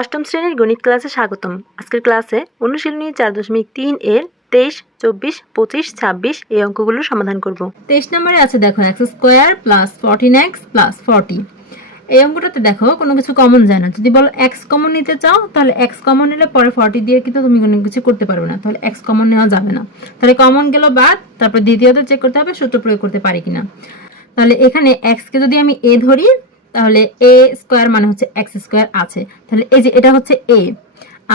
অষ্টম শ্রেণির গণিত ক্লাসে স্বাগতম। আজকের ক্লাসে অনুশীলনী চার দশমিক তিন এর তেইশ, চব্বিশ, পঁচিশ, ছাব্বিশ এই অঙ্কগুলোর সমাধান করব। তেইশ নম্বরে আছে দেখো x square plus fourteen x plus forty এই অঙ্কটাতে দেখো কোনো কিছু কমন যায় না। যদি বলো এক্স কমন নিতে চাও, তাহলে এক্স কমন নিলে পরে ফর্টি দিয়ে কিন্তু তুমি কোনো কিছু করতে পারবে না। তাহলে এক্স কমন নেওয়া যাবে না। তাহলে কমন গেল বাদ, তারপর দ্বিতীয়ত চেক করতে হবে সূত্র প্রয়োগ করতে পারি কিনা। তাহলে এখানে এক্স কে যদি আমি এ ধরি তাহলে এ স্কোয়ার মানে হচ্ছে এক্স স্কোয়ার আছে। তাহলে এই যে এটা হচ্ছে এ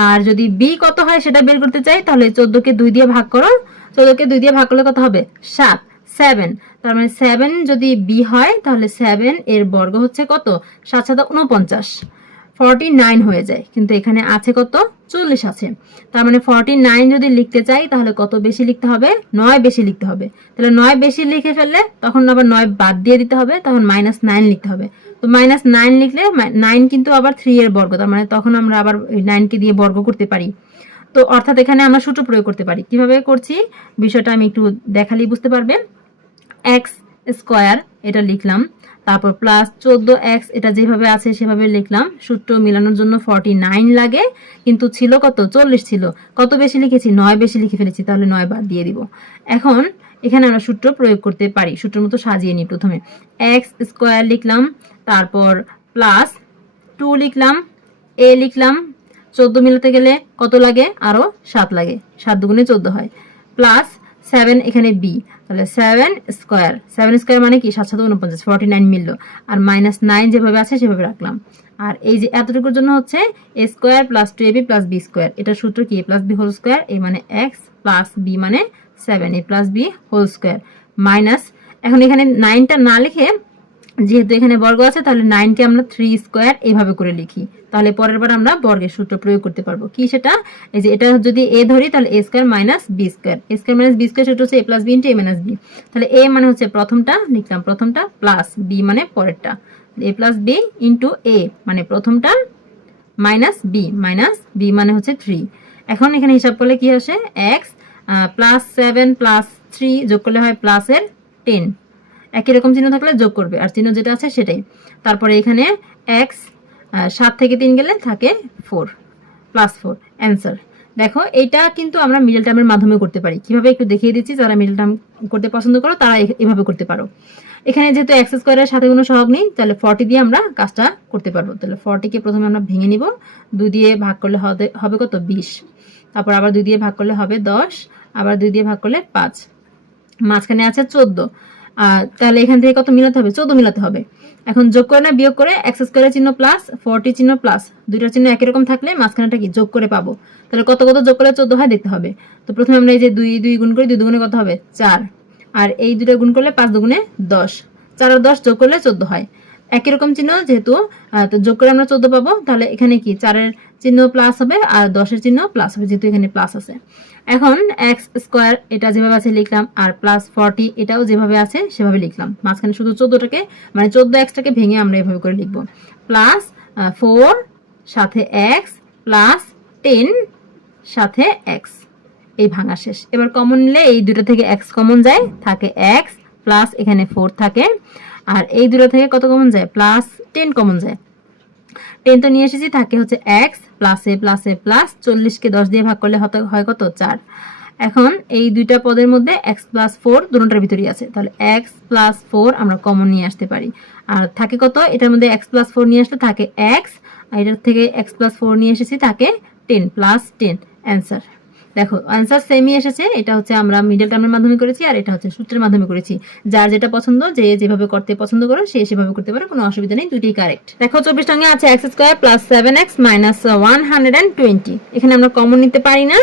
আর যদি বি কত হয় সেটা বের করতে চাই, তাহলে চোদ্দকে দুই দিয়ে ভাগ করো। চোদ্দকে দুই দিয়ে ভাগ করলে কত হবে? সাত। সেভেন তার মানে সেভেন যদি বি হয়, তাহলে সেভেন এর বর্গ হচ্ছে কত? সাত সাত উনপঞ্চাশ ফর্টি নাইন হয়ে যায়। কিন্তু এখানে আছে কত? চল্লিশ আছে। তার মানে ফর্টি নাইন যদি লিখতে চাই, তাহলে কত বেশি লিখতে হবে? নয় বেশি লিখতে হবে। তাহলে নয় বেশি লিখে ফেললে তখন আবার নয় বাদ দিয়ে দিতে হবে। তখন মাইনাস নাইন লিখতে হবে। তো মাইনাস নাইন লিখলে নাইন কিন্তু আবার থ্রি এর বর্গ, তার মানে তখন আমরা আবার নাইনকে দিয়ে বর্গ করতে পারি। তো অর্থাৎ এখানে আমরা সূত্র প্রয়োগ করতে পারি। কীভাবে করছি? বিষয়টা আমি একটু দেখালেই বুঝতে পারবে এক্স স্কোয়ার এটা লিখলাম। তারপর প্লাস চোদ্দ এক্স এটা যেভাবে আছে সেভাবে লিখলাম। সূত্র মিলানোর জন্য ফর্টি নাইন লাগে। কিন্তু ছিল কত? চল্লিশ ছিল। কত বেশি লিখেছি? নয় বেশি লিখে ফেলেছি, তাহলে নয় বাদ দিয়ে দিব। এখন এখানে আমরা সূত্র প্রয়োগ করতে পারি। সূত্রের মতো সাজিয়ে নিই প্রথমে। এক্স স্কোয়ার লিখলাম, তারপর প্লাস টু লিখলাম এ লিখলাম, চোদ্দ মিলাতে গেলে কত লাগে? আরও সাত লাগে। সাত দুগুণে চোদ্দ হয়। প্লাস সেভেন এখানে বি তাহলে সেভেন স্কোয়ার সেভেন স্কোয়ার মানে কি? সাত সাত উনপঞ্চাশ ফর্টি নাইন মিললো। আর মাইনাস নাইন যেভাবে আছে, সেভাবে রাখলাম। আর এই যে এতটুকুর জন্য হচ্ছে a square plus two a b plus b square এটা সূত্র কি? A plus b whole square a মানে এক্স প্লাস বি মানে seven a plus b whole square minus এখন এখানে নাইনটা না লিখে যেহেতু এখানে বর্গ আছে, তাহলে নাইনকে আমরা থ্রি স্কোয়ার এইভাবে করে লিখি। তাহলে পরের বার আমরা বর্গের সূত্র প্রয়োগ করতে পারব। কি সেটা? এই যে এটা যদি এ ধরি, তাহলে a square minus b square a square minus b square সূত্র হচ্ছে a plus b into a minus b তাহলে এ মানে হচ্ছে প্রথমটা, লিখলাম প্রথমটা প্লাস বি মানে পরেরটা। A plus b into a মানে প্রথমটা মাইনাস বি মাইনাস বি মানে হচ্ছে থ্রি এখন এখানে হিসাব করলে কি আসে? X plus seven plus three যোগ করলে হয় প্লাসের টেন একই রকম চিহ্ন থাকলে যোগ করবে, আর চিহ্ন যেটা আছে সেটাই। তারপরে এখানে এক্স সাত থেকে তিন গেলে থাকে ফোর প্লাস ফোর অ্যান্সার দেখো, এইটা কিন্তু আমরা মিডল টার্মের মাধ্যমে করতে পারি। কীভাবে একটু দেখিয়ে দিচ্ছি, যারা মিডল টার্ম করতে পছন্দ করো, তারা এভাবে করতে পারো। এখানে যেহেতু এক্স স্কোয়ারের সাথে কোনো সহগ নেই, তাহলে ফর্টি দিয়ে আমরা কাজটা করতে পারব। তাহলে ফর্টিকে প্রথমে আমরা ভেঙে নিব। দুই দিয়ে ভাগ করলে হবে কত? বিশ। তারপর আবার দুই দিয়ে ভাগ করলে হবে দশ। আবার দুই দিয়ে ভাগ করলে পাঁচ। মাঝখানে আছে চোদ্দ। আর তাহলে এখান থেকে কত মিলাতে হবে? চোদ্দ মিলাতে হবে। এখন যোগ করে না, বিয়োগ করে এক্স স্কোয়ারের চিহ্ন প্লাস ফর্টি চিহ্ন প্লাস দুইটা চিহ্ন একই রকম থাকলে মাঝখানেটা কি? যোগ করে পাবো। তাহলে কত কত যোগ করলে চোদ্দ হয় দেখতে হবে। তো প্রথমে আমরা এই যে দুই দুই গুণ করি, দুই দুগুণে কত হবে? চার। আর এই দুটো গুণ করলে পাঁচ দুগুণে দশ। চার আর দশ যোগ করলে চোদ্দ হয়। একই রকম চিহ্ন যেহেতু যোগ করে আমরা চোদ্দ পাবো, তাহলে এখানে কি চারের চিহ্ন প্লাস হবে আর দশের চিহ্ন প্লাস হবে যেহেতু এখানে প্লাস আছে। এখন এক্স স্কোয়ার এটা যেভাবে আছে লিখলাম আর প্লাস ফর্টি এটাও যেভাবে আছে সেভাবে লিখলাম। মাঝখানে শুধু চোদ্দটাকে মানে চোদ্দ এক্সটাকে ভেঙে আমরা এভাবে করে লিখব। প্লাস ফোর সাথে এক্স প্লাস টেন সাথে এক্স এই ভাঙা শেষ। এবার কমন নিলে এই দুটো থেকে এক্স কমন যায়, থাকে এক্স প্লাস এখানে ফোর থাকে। আর এই দুটো থেকে কত কমন যায়? প্লাস টেন কমন যায়। টেন তো নিয়ে এসেছি, থাকে হচ্ছে এক্স প্লাস প্লাস প্লাস চল্লিশকে দশ দিয়ে ভাগ করলে হয় কত? চার। এখন এই দুইটা পদের মধ্যে এক্স প্লাস ফোর দুটোটার ভিতরেই আছে। তাহলে এক্স প্লাস ফোর আমরা কমন নিয়ে আসতে পারি। আর থাকে কত? এটার মধ্যে এক্স প্লাস ফোর নিয়ে আসলে থাকে এক্স আর এটার থেকে এক্স প্লাস ফোর নিয়ে এসেছি, থাকে টেন প্লাস টেন অ্যান্সার দেখো আনসার সেমই এসেছে, এটা হচ্ছে আমরা মিডল টার্মের মাধ্যমে করেছি আর এটা হচ্ছে সূত্রের মাধ্যমে করেছি। যার যেটা পছন্দ, যে যেভাবে করতে পছন্দ করো, সে সেভাবে করতে পারে, কোনো অসুবিধা নেই, দুইটাই কারেক্ট দেখো, চব্বিশ সঙ্গে আছে x square plus seven x minus one hundred and twenty এখানে আমরা কমন নিতে পারি না,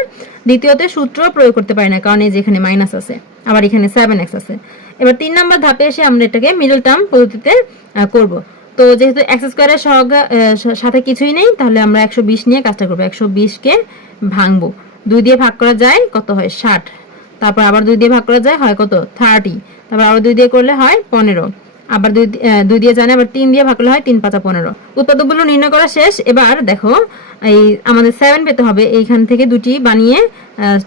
দ্বিতীয়তে সূত্র প্রয়োগ করতে পারি না, কারণ এই যে এখানে মাইনাস আছে, আবার এখানে সেভেন এক্স আছে। এবার তিন নাম্বার ধাপে এসে আমরা এটাকে মিডল টার্ম পদ্ধতিতে করব। তো যেহেতু এক্স স্কোয়ারের সাথে কিছুই নেই, তাহলে আমরা একশো বিশ নিয়ে কাজটা করব, একশো বিশকে ভাঙবো। দুই দিয়ে ভাগ করা যায় কত হয়? ষাট। তারপর আবার দুই দিয়ে ভাগ করা যায় হয় কত? থার্টি। তারপর আবার দুই দিয়ে করলে হয় পনেরো। আবার দুই দুই দিয়ে জানে, আবার তিন দিয়ে ভাগ করলে হয় তিন পাঁচা পনেরো। উৎপাদকগুলো নির্ণয় করা শেষ। এবার দেখো, এই আমাদের সেভেন পেতে হবে। এইখান থেকে দুটি বানিয়ে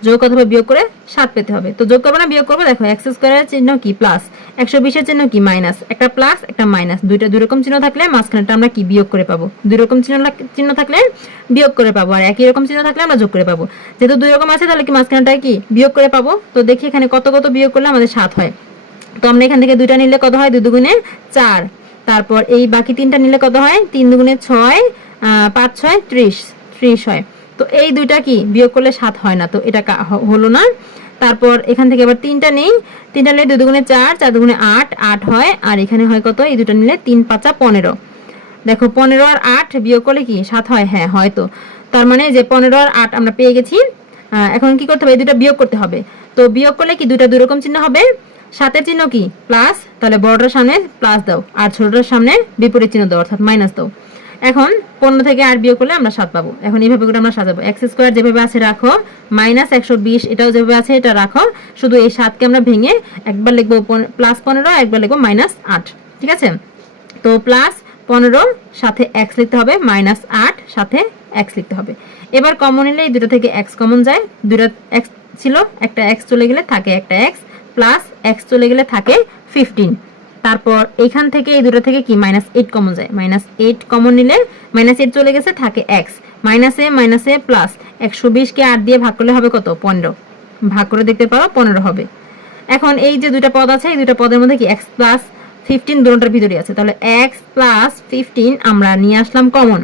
যোগ অথবা বিয়োগ করে সাত পেতে হবে। তো যোগ করব না, বিয়োগ করব? দেখো এক্স স্কোয়ারের চিহ্ন কি? প্লাস একশো বিশের চিহ্ন কি? মাইনাস একটা প্লাস একটা মাইনাস দুইটা দুই রকম চিহ্ন থাকলে মাঝখানেটা আমরা কি বিয়োগ করে পাবো? দুই রকম চিহ্ন চিহ্ন থাকলে বিয়োগ করে পাবো। আর একই রকম চিহ্ন থাকলে আমরা যোগ করে পাবো। যেহেতু দুই রকম আছে, তাহলে কি মাঝখানটা কি? বিয়োগ করে পাবো। তো দেখি এখানে কত কত বিয়োগ করলে আমাদের সাত হয়। তো আমরা এখান থেকে দুইটা নিলে কত হয়? দুই দুগুণে চার। তারপর এই বাকি তিনটা নিলে কত হয়? তিন দুগুণে ছয় পাঁচ ছয়, ত্রিশ। ত্রিশ হয়। তো এই দুইটা কি? বিয়োগ করলে সাত হয় না, তো এটা হলো না। তারপর এখান থেকে আবার তিনটা নেই। তিনটা নিলে দুই দুগুণে চার চার দুগুণে আট আট হয়। আর এখানে হয় কত? এই দুটো নিলে তিন পাঁচা পনেরো। দেখো, পনেরো আর আট বিয়োগ করলে কি? সাত হয়। হ্যাঁ হয়তো। তার মানে যে পনেরো আর আট আমরা পেয়ে গেছি এখন কি করতে হবে? এই দুটো বিয়োগ করতে হবে। তো বিয়োগ করলে কি দুটা দুই রকম চিহ্ন হবে? সাতের চিহ্ন কি? প্লাস, তাহলে বড়টার সামনে প্লাস দাও, আর ছোটটার সামনে বিপরীত চিহ্ন দাও, অর্থাৎ মাইনাস দাও। এখন পনেরো থেকে আর বিয়োগ করলে আমরা সাত পাবো। এখন এইভাবে করে আমরা সাজাবো। এক্স স্কোয়ার যেভাবে আছে রাখো, মাইনাস একশো বিশ, এটাও যেভাবে আছে, এটা রাখো। শুধু এই সাতকে আমরা ভেঙে একবার লিখব প্লাস পনেরো, একবার লিখব মাইনাস আট। ঠিক আছে? তো প্লাস পনেরো, সাথে এক্স লিখতে হবে, মাইনাস আট, সাথে এক্স লিখতে হবে। এবার কমন নিলে এই দুটো থেকে এক্স কমন যায়। দুটো এক্স ছিল, একটা এক্স চলে গেলে থাকে একটা এক্স প্লাস এক্স চলে গেলে থাকে ফিফটিন তারপর এইখান থেকে এই দুটো থেকে কি? মাইনাস এইট কমন যায়। মাইনাস এইট কমন নিলে মাইনাস এইট চলে গেছে, থাকে এক্স মাইনাসে মাইনাসে প্লাস একশো বিশকে আট দিয়ে ভাগ করলে হবে কত? পনেরো। ভাগ করে দেখতে পারো, পনেরো হবে। এখন এই যে দুইটা পদ আছে, এই দুইটা পদের মধ্যে কি? এক্স প্লাস ফিফটিন দুটোটার ভিতরে আছে। তাহলে এক্স প্লাস ফিফটিন আমরা নিয়ে আসলাম কমন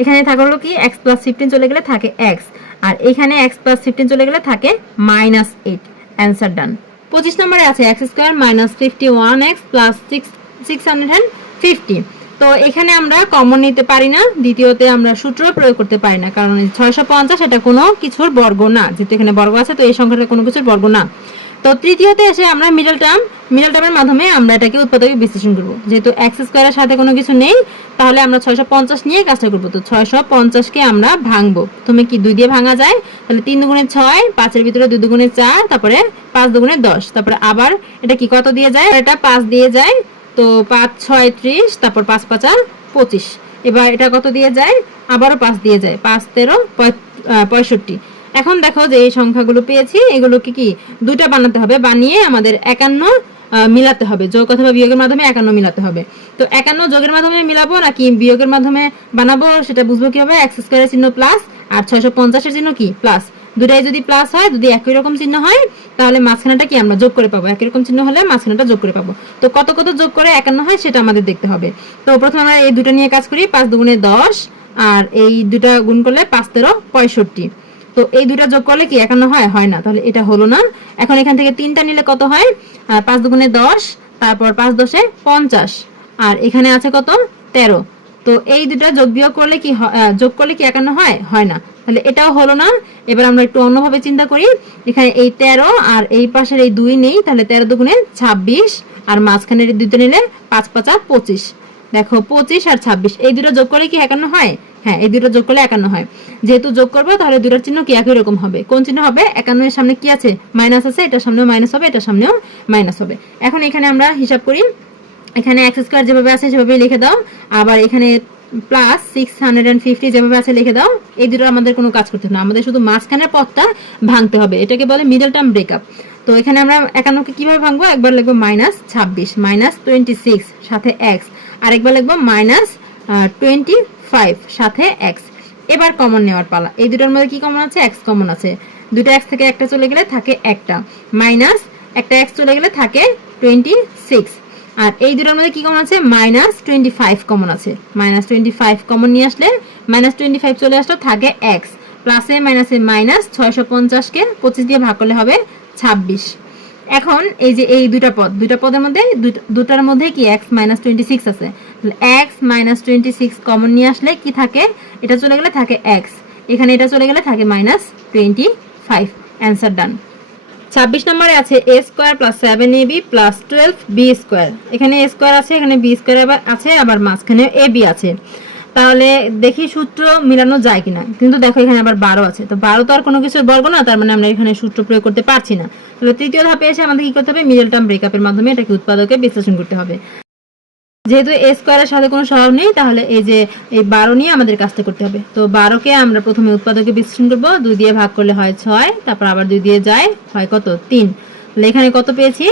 এখানে থাকল কি? এক্স প্লাস ফিফটিন চলে গেলে থাকে এক্স আর এখানে এক্স প্লাস ফিফটিন চলে গেলে থাকে মাইনাস এইট অ্যান্সার ডান পঁচিশ নম্বরে আছে x square minus fifty one x plus six hundred and fifty তো এখানে আমরা কমন নিতে পারি না, দ্বিতীয়তে আমরা সূত্র প্রয়োগ করতে পারি না, কারণ ছয়শো পঞ্চাশ এটা কোনো কিছুর বর্গ না, যেহেতু এখানে বর্গ আছে, তো এই সংখ্যাটা কোনো কিছুর বর্গ না। তো তৃতীয়তে এসে আমরা মিডল টার্ম মিডল টার্মের মাধ্যমে আমরা এটাকে উৎপাদকে বিশ্লেষণ করব। যেহেতু এক্স স্কোয়ারের সাথে কোনো কিছু নেই, তাহলে আমরা ছয়শো পঞ্চাশ নিয়ে কাজটা করব। তো ছয়শো পঞ্চাশকে আমরা ভাঙবো। তুমি কি দুই দিয়ে ভাঙা যায়? তাহলে তিন দুগুণে ছয়, পাঁচের ভিতরে দুই দুগুণে চার, তারপরে পাঁচ দুগুণে দশ। তারপরে আবার এটা কি কত দিয়ে যায়? এটা পাঁচ দিয়ে যায়। তো পাঁচ, ছয়, ত্রিশ, তারপর পাঁচ, পাঁচা পঁচিশ। এবার এটা কত দিয়ে যায়? আবারও পাঁচ দিয়ে যায়। পাঁচ, তেরো পঁয়- পঁয়ষট্টি। এখন দেখো যে এই সংখ্যাগুলো পেয়েছি, এগুলোকে কি দুইটা বানাতে হবে, বানিয়ে আমাদের একান্ন মিলাতে হবে। যোগ অথবা বিয়োগের মাধ্যমে একান্ন মিলাতে হবে। তো একান্ন যোগের মাধ্যমে মিলাবো নাকি বিয়োগের মাধ্যমে বানাবো, সেটা বুঝব কি হবে এক্স স্কোয়ারের চিহ্ন প্লাস আর ছয়শো পঞ্চাশের চিহ্ন কি? প্লাস দুটাই যদি প্লাস হয়, যদি একই রকম চিহ্ন হয়, তাহলে মাঝখানেটা কি আমরা যোগ করে পাবো? একই রকম চিহ্ন হলে মাঝখানেটা যোগ করে পাবো। তো কত কত যোগ করে একান্ন হয়, সেটা আমাদের দেখতে হবে। তো প্রথমে আমরা এই দুটো নিয়ে কাজ করি, পাঁচ দুগুণে দশ, আর এই দুটা গুণ করলে পাঁচ তেরো, পঁয়ষট্টি। তো এই দুটা যোগ করলে কি একান্ন হয়? হয় না। তাহলে এটা হলো না। এখন এখান থেকে তিনটা নিলে কত হয়? পাঁচ দুগুণে দশ, তারপর পাঁচ দশে পঞ্চাশ। আর এখানে আছে কত? তেরো। তো এই দুটা যোগ বিয়োগ করলে কি যোগ করলে কি একান্ন হয়? হয় না। তাহলে এটাও হলো না। এবার আমরা একটু অন্যভাবে চিন্তা করি। এখানে এই তেরো আর এই পাশের এই দুই নেই। তাহলে তেরো দুগুণে ছাব্বিশ আর মাঝখানের দুটো নিলে পাঁচ পাঁচা পঁচিশ। দেখো, পঁচিশ আর ছাব্বিশ। এই দুটো যোগ করলে কি একান্ন হয়? হ্যাঁ এই দুটো যোগ করলে একান্ন হয়। যেহেতু যোগ করব, তাহলে দুটোর চিহ্ন কি একই রকম হবে? কোন চিহ্ন হবে? একান্ন এর সামনে কি আছে? মাইনাস আছে, এটার সামনেও মাইনাস হবে, এটার সামনেও মাইনাস হবে। এখন এখানে আমরা হিসাব করি। এখানে এক্স স্কোয়ার যেভাবে আছে সেভাবে লিখে দাও। আবার এখানে plus six hundred and fifty যেভাবে আছে, লিখে দাও। এই দুটো আমাদের কোনো কাজ করতে হবে না। আমাদের শুধু মাঝখানের পথটা ভাঙতে হবে। এটাকে বলে মিডল টার্ম ব্রেকআপ তো এখানে আমরা একান্নকে কীভাবে ভাঙবো? একবার লিখব মাইনাস ছাব্বিশ মাইনাস টোয়েন্টি সিক্স সাথে এক্স আরেকবার লিখব মাইনাস টোয়েন্টি ফাইভ সাথে এক্স এবার কমন নেওয়ার পালা। এই দুটোর মধ্যে কি কমন আছে? এক্স কমন আছে। দুটো এক্স থেকে একটা চলে গেলে থাকে একটা। মাইনাস একটা এক্স চলে গেলে থাকে টোয়েন্টি সিক্স আর এই দুটোর মধ্যে কি কমন আছে? মাইনাস টোয়েন্টি ফাইভ কমন আছে। মাইনাস টোয়েন্টি ফাইভ কমন নিয়ে আসলে মাইনাস টোয়েন্টি ফাইভ চলে আসলো থাকে এক্স প্লাসে মাইনাসে মাইনাস ছয়শো পঞ্চাশকে পঁচিশ দিয়ে ভাগ করলে হবে ছাব্বিশ। এখন এই যে এই দুটা পদ, দুটা পদের মধ্যে দুটার মধ্যে কি এক্স মাইনাস টোয়েন্টি সিক্স আছে? X minus twenty six common নিয়ে আসলে কি থাকে? এটা চলে গেলে থাকে এক্স এখানে এটা চলে গেলে থাকে minus twenty five answer done ছাব্বিশ নম্বরে আছে a square plus seven a b plus twelve b square এখানে এ স্কোয়ার আছে, এখানে বি স্কোয়ার আবার আছে, আবার মাঝখানে এ বি আছে। তাহলে দেখি সূত্র মিলানো যায় কিনা। কিন্তু দেখো এখানে আবার বারো আছে। তো বারো তো আর কোনো কিছুর বর্গ না, তার মানে আমরা এখানে সূত্র প্রয়োগ করতে পারছি না। তাহলে তৃতীয় ধাপে এসে আমাদের কি করতে হবে? মিডল টার্ম ব্রেকআপের মাধ্যমে এটাকে উৎপাদকে বিশ্লেষণ করতে হবে। যেহেতু এ স্কোয়ারের সাথে কোনো স্বভাব নেই, তাহলে এই যে এই বারো নিয়ে আমাদের কাজটা করতে হবে। তো বারোকে আমরা প্রথমে উৎপাদকে বিশ্লেষণ করব, দুই দিয়ে ভাগ করলে হয় ছয়, তারপর আবার দুই দিয়ে যায় হয় কত? তিন। তাহলে এখানে কত পেয়েছি?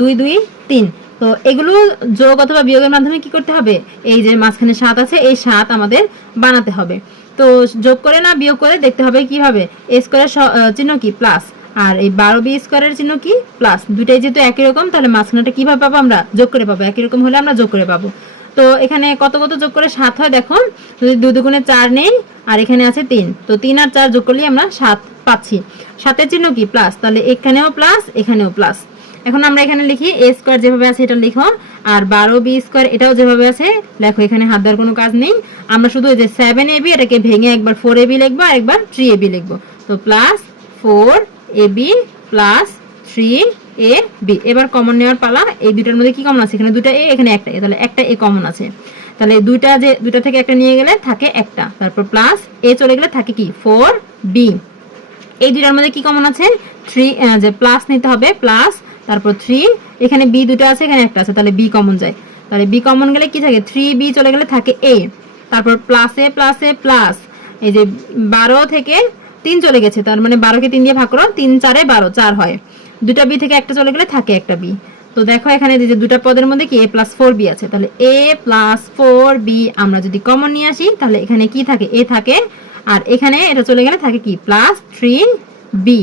দুই দুই, তিন। তো এগুলো যোগ অথবা বিয়োগের মাধ্যমে কি করতে হবে? এই যে মাঝখানে সাত আছে, এই সাত আমাদের বানাতে হবে। তো যোগ করে না বিয়োগ করে দেখতে হবে কি হবে এ স্কোয়ারের চিহ্ন কি? প্লাস আর এই বারো বি স্কোয়ারের চিহ্ন কি? প্লাস দুটাই যেহেতু একই রকম, তাহলে মাঝখানেটা কীভাবে পাবো আমরা? যোগ করে পাবো। একই রকম হলে আমরা যোগ করে পাবো। তো এখানে কত কত যোগ করে? সাত হয় দেখো যদি দুই দুগুণে চার নেই, আর এখানে আছে তিন। তো তিন আর চার যোগ করলে আমরা সাত পাচ্ছি। সাতের চিহ্ন কি? প্লাস তাহলে এখানেও প্লাস এখানেও প্লাস এখন আমরা এখানে লিখি এ স্কোয়ার যেভাবে আছে এটা লিখো। আর বারো বি স্কোয়ার এটাও যেভাবে আছে লেখো এখানে হাত দেওয়ার কোনো কাজ নেই। আমরা শুধু যে সেভেন এবি এটাকে ভেঙে একবার ফোর এবি লিখব আর একবার থ্রি এবি লিখব। তো plus four a b plus three a b এবার কমন নেওয়ার পালা, এই দুইটার মধ্যে কি কমন আছে? এখানে দুটা এ এখানে একটা এ তাহলে একটা এ কমন আছে। তাহলে দুইটা যে, দুইটা থেকে একটা নিয়ে গেলে থাকে একটা। তারপর প্লাস এ চলে গেলে থাকে কি? ফোর বি এই দুইটার মধ্যে কি কমন আছে? থ্রি যে প্লাস নিতে হবে প্লাস তারপর থ্রি এখানে বি দুটো আছে, এখানে একটা আছে। তাহলে বি কমন যায়। তাহলে বি কমন গেলে কি থাকে? থ্রি বি চলে গেলে থাকে এ তারপর প্লাসে প্লাসে প্লাস এই যে বারো থেকে তিন চলে গেছে, তার মানে বারোকে তিন দিয়ে ভাগ করো, তিন চারে বারো, চার হয়। দুটা বি থেকে একটা চলে গেলে থাকে একটা বি। তো দেখো এখানে যে দুটা পদের মধ্যে কি এ প্লাস ফোর বি আছে, তাহলে এ প্লাস ফোর বি আমরা যদি কমন নিয়ে আসি, তাহলে এখানে কি থাকে? এ থাকে, আর এখানে এটা চলে গেলে থাকে কি? Plus three b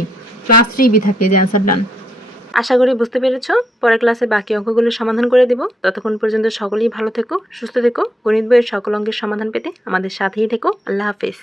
plus three b থাকে যে অ্যান্সার ডান আশা করি বুঝতে পেরেছ। পরের ক্লাসে বাকি অঙ্কগুলো সমাধান করে দেব। ততক্ষণ পর্যন্ত সকলেই ভালো থেকো, সুস্থ থেকো। গণিত বইয়ের সকল অঙ্কের সমাধান পেতে আমাদের সাথেই থেকো। আল্লাহ হাফেজ।